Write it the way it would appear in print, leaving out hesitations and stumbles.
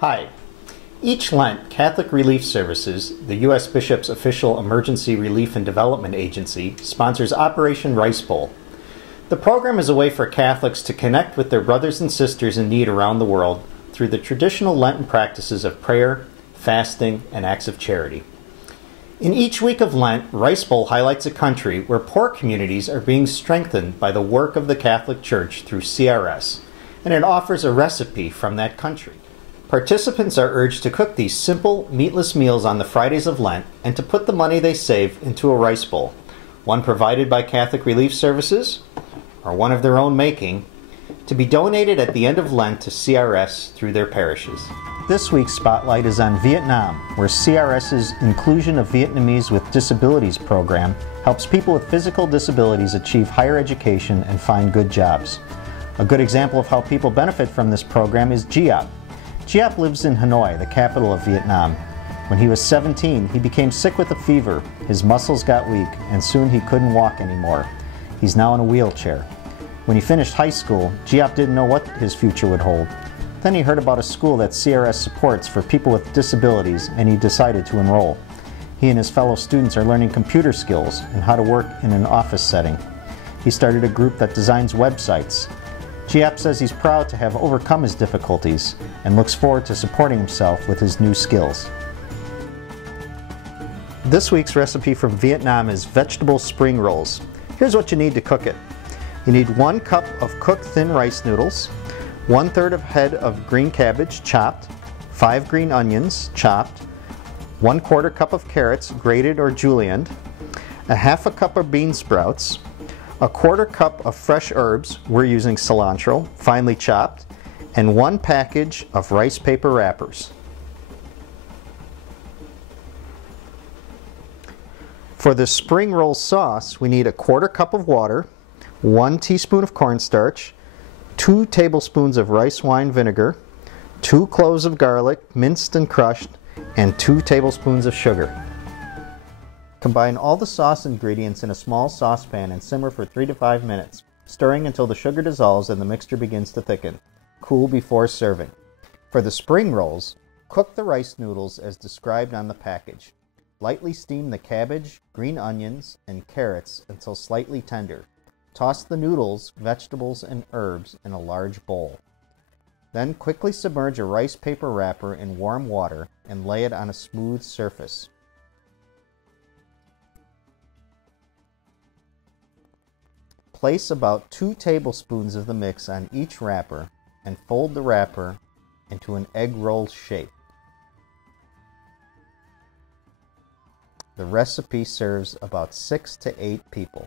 Hi. Each Lent, Catholic Relief Services, the U.S. Bishop's official emergency relief and development agency, sponsors Operation Rice Bowl. The program is a way for Catholics to connect with their brothers and sisters in need around the world through the traditional Lenten practices of prayer, fasting, and acts of charity. In each week of Lent, Rice Bowl highlights a country where poor communities are being strengthened by the work of the Catholic Church through CRS, and it offers a recipe from that country. Participants are urged to cook these simple, meatless meals on the Fridays of Lent and to put the money they save into a rice bowl, one provided by Catholic Relief Services or one of their own making, to be donated at the end of Lent to CRS through their parishes. This week's spotlight is on Vietnam, where CRS's Inclusion of Vietnamese with Disabilities program helps people with physical disabilities achieve higher education and find good jobs. A good example of how people benefit from this program is Giap. Giap lives in Hanoi, the capital of Vietnam. When he was 17, he became sick with a fever, his muscles got weak, and soon he couldn't walk anymore. He's now in a wheelchair. When he finished high school, Giap didn't know what his future would hold. Then he heard about a school that CRS supports for people with disabilities, and he decided to enroll. He and his fellow students are learning computer skills and how to work in an office setting. He started a group that designs websites. Giap says he's proud to have overcome his difficulties and looks forward to supporting himself with his new skills. This week's recipe from Vietnam is vegetable spring rolls. Here's what you need to cook it. You need 1 cup of cooked thin rice noodles, 1/3 of head of green cabbage chopped, 5 green onions chopped, 1/4 cup of carrots grated or julienned, a 1/2 cup of bean sprouts, 1/4 cup of fresh herbs, we're using cilantro, finely chopped, and 1 package of rice paper wrappers. For the spring roll sauce, we need 1/4 cup of water, 1 teaspoon of cornstarch, 2 tablespoons of rice wine vinegar, 2 cloves of garlic, minced and crushed, and 2 tablespoons of sugar. Combine all the sauce ingredients in a small saucepan and simmer for 3 to 5 minutes, stirring until the sugar dissolves and the mixture begins to thicken. Cool before serving. For the spring rolls, cook the rice noodles as described on the package. Lightly steam the cabbage, green onions, and carrots until slightly tender. Toss the noodles, vegetables, and herbs in a large bowl. Then quickly submerge a rice paper wrapper in warm water and lay it on a smooth surface. Place about 2 tablespoons of the mix on each wrapper and fold the wrapper into an egg roll shape. The recipe serves about 6 to 8 people.